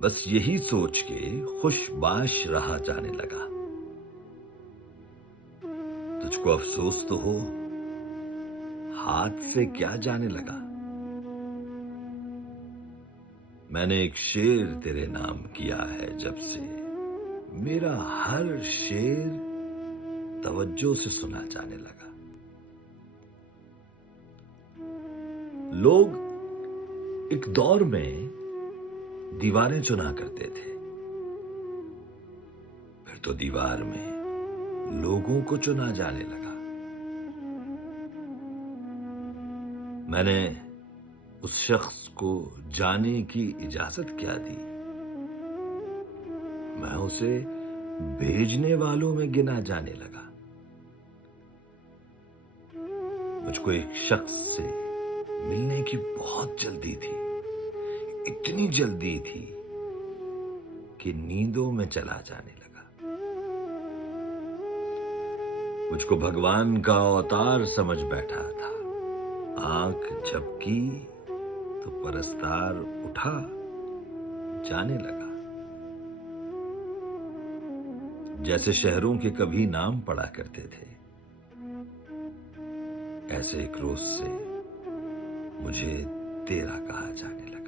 बस यही सोच के खुशबाश रहा जाने लगा। तुझको अफसोस तो हो, हाथ से क्या जाने लगा। मैंने एक शेर तेरे नाम किया है जब से, मेरा हर शेर तवज्जो से सुना जाने लगा। लोग एक दौर में दीवारें चुना करते थे, फिर तो दीवार में लोगों को चुना जाने लगा। मैंने उस शख्स को जाने की इजाजत क्या दी, मैं उसे भेजने वालों में गिना जाने लगा। मुझको एक शख्स से मिलने की बहुत जल्दी थी, इतनी जल्दी थी कि नींदों में चला जाने लगा। मुझको भगवान का अवतार समझ बैठा था। आंख झपकी तो परस्तार उठा जाने लगा। जैसे शहरों के कभी नाम पड़ा करते थे, ऐसे एक रोज से मुझे तेरा कहा जाने लगा।